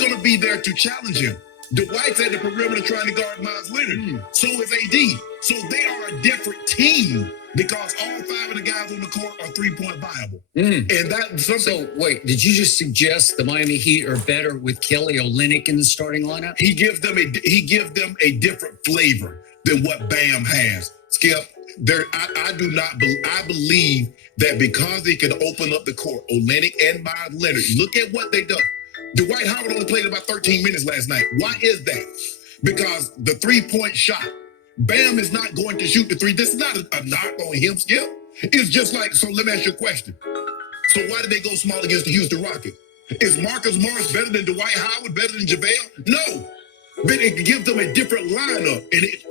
going to be there to challenge him. Dwight's at the perimeter trying to guard Miles Leonard. So is AD. So they are a different team because all 5 of the guys on the court are 3-point viable. And that's something. So, wait, did you just suggest the Miami Heat are better with Kelly Olynyk in the starting lineup? He gives them a different flavor than what Bam has. Skip, I believe that because they can open up the court, Olynyk and Miles Leonard, look at what they done. Dwight Howard only played about 13 minutes last night. Why is that? Because the 3-point shot, Bam is not going to shoot the 3. This is not a knock on him, Skip. It's just like, so let me ask you a question. So why did they go small against the Houston Rockets? Is Marcus Morris better than Dwight Howard, better than JaVale? No. But it gives them a different lineup,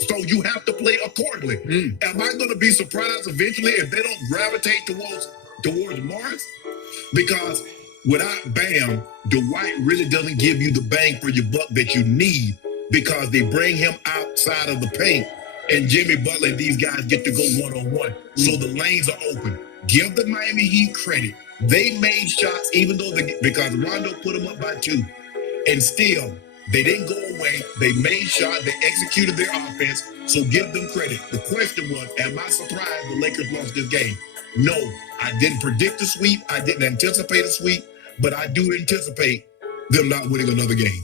so you have to play accordingly. Am I going to be surprised eventually if they don't gravitate towards Morris? Because without Bam, Dwight really doesn't give you the bang for your buck that you need because they bring him outside of the paint, and Jimmy Butler and these guys get to go one-on-one. So the lanes are open. Give the Miami Heat credit. They made shots because Rondo put them up by 2, and still they didn't go away. They made shots. They executed their offense. So give them credit. The question was, am I surprised the Lakers lost this game? No, I didn't predict a sweep. I didn't anticipate a sweep, but I do anticipate them not winning another game.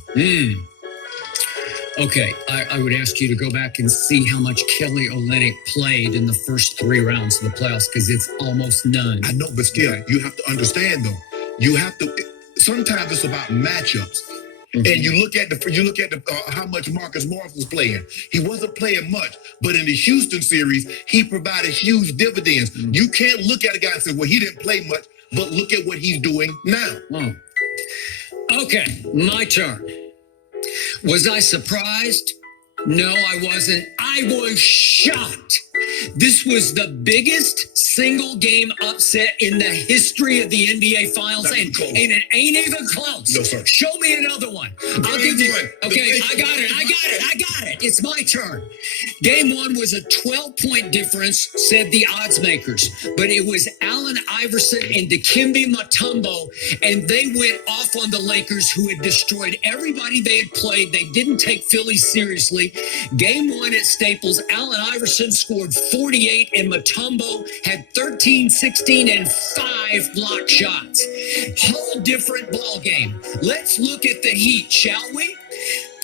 Okay, I would ask you to go back and see how much Kelly Olynyk played in the first 3 rounds of the playoffs because it's almost none. I know, but still, you have to understand though. Sometimes it's about matchups. And you look at how much Marcus Morris was playing. He wasn't playing much, but in the Houston series, he provided huge dividends. You can't look at a guy and say, well, he didn't play much, but look at what he's doing now. Okay, my turn. Was I surprised? No, I wasn't. I was shocked. This was the biggest single game upset in the history of the NBA Finals, and it ain't even close. No, sir. Show me another one. I'll give you. Okay, I got it. It's my turn. Game 1 was a 12-point difference, said the odds makers, but it was Allen Iverson and Dikembe Mutombo, and they went off on the Lakers, who had destroyed everybody they had played. They didn't take Philly seriously. Game 1 at Staples, Allen Iverson scored 48 and Mutombo had 13, 16, and 5 block shots. Whole different ball game. Let's look at the Heat, shall we?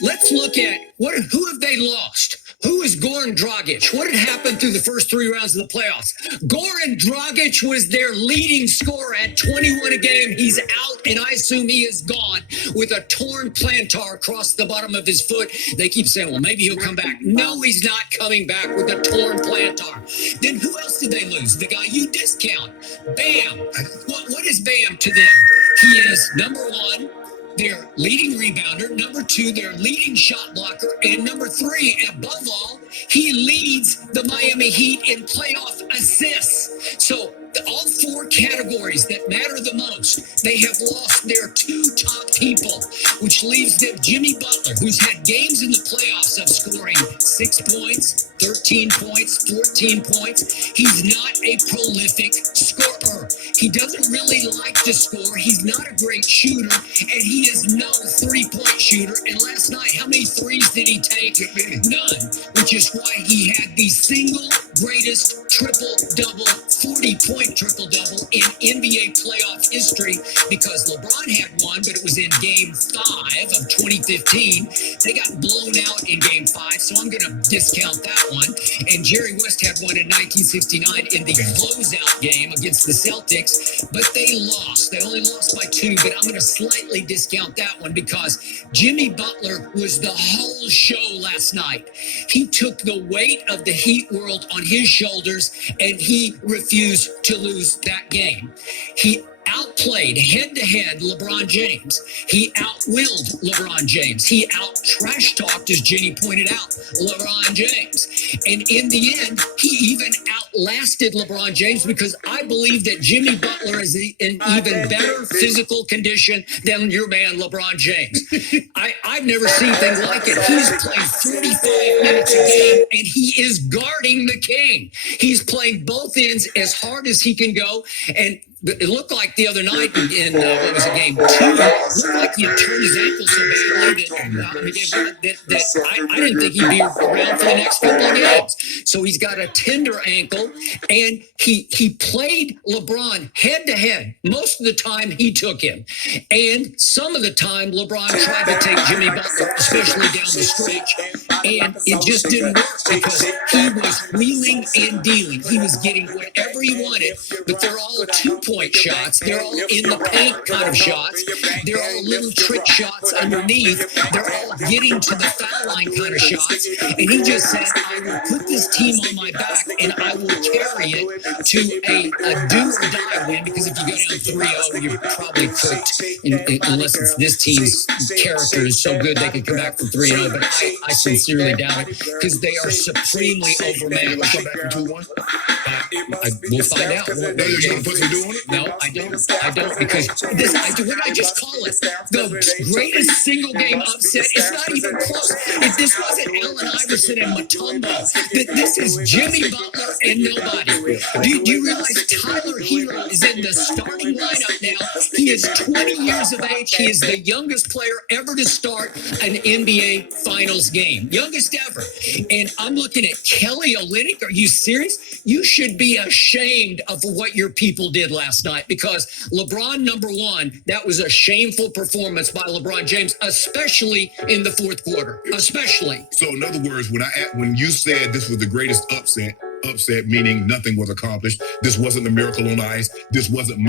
Let's look at who have they lost? Who is Goran Dragic? What had happened through the first 3 rounds of the playoffs? Goran Dragic was their leading scorer at 21 a game. He's out, and I assume he is gone with a torn plantar across the bottom of his foot. They keep saying, well, maybe he'll come back. No, he's not coming back with a torn plantar. Then who else did they lose? The guy you discount. Bam. What is Bam to them? He is, number 1, their leading rebounder, number 2, their leading shot blocker, and number 3, above all, he leads the Miami Heat in playoff assists. So all 4 categories that matter the most, they have lost their 2 top people, which leaves them Jimmy Butler, who's had games in the playoffs of scoring 6 points, 13 points, 14 points. He's not a prolific scorer. He doesn't really like to score. He's not a great shooter, and he is no 3-point shooter. And last night, how many threes did he take? None, which is why he had the single greatest triple-double, 40-point triple-double in NBA playoff history, because LeBron had one, but it was in Game 5 of 2015. They got blown out in Game 5, so I'm going to discount that one. And Jerry West had one in 1969 in the closeout game against the Celtics, but they lost. They only lost by 2, but I'm going to slightly discount that one because Jimmy Butler was the whole show last night. He took the weight of the Heat world on his shoulders, and he refused to lose that game. He outplayed head-to-head LeBron James. He outwilled LeBron James. He out-trash-talked, as Jenny pointed out, LeBron James. And in the end, he even outlasted LeBron James because I believe that Jimmy Butler is in even better physical condition than your man LeBron James. I've never seen things like it. He's playing 45 minutes a game, and he is guarding the king. He's playing both ends as hard as he can go, and It looked like the other night in what was it, game 2? It looked like he had turned his ankle so badly that I didn't think he'd be around for the next couple of games. So he's got a tender ankle, and he played LeBron head to head. Most of the time he took him, and some of the time LeBron tried to take Jimmy Butler, especially down the stretch, and it just didn't work because he was wheeling and dealing. He was getting whatever he wanted, but they're all 2-point shots. They're all in the paint kind of shots. They're all little trick shots underneath. They're all getting to the foul line kind of shots. And he just said, I will put this team on my back and I will carry it to a do or die win, because if you go down 3-0, you're probably cooked, unless it's this team's character is so good they can come back from 3-0. But I sincerely doubt it, because they are supremely overmatched. Come back from 2-1. We'll find out. You're gonna put some do on it? No, I don't, because what did I just call it? The greatest single game upset. It's not even close. If this wasn't Allen Iverson and Mutombo, this is Jimmy Butler and nobody. Do you realize Tyler Hero is in the starting lineup now? He is 20 years of age. He is the youngest player ever to start an NBA Finals game. Youngest ever. And I'm looking at Kelly Olynyk. Are you serious? You should be ashamed of what your people did last night, because LeBron, number one, that was a shameful performance by LeBron James, especially in the fourth quarter. Especially. So in other words, when you said this was the greatest upset meaning nothing was accomplished. This wasn't the miracle on ice. This wasn't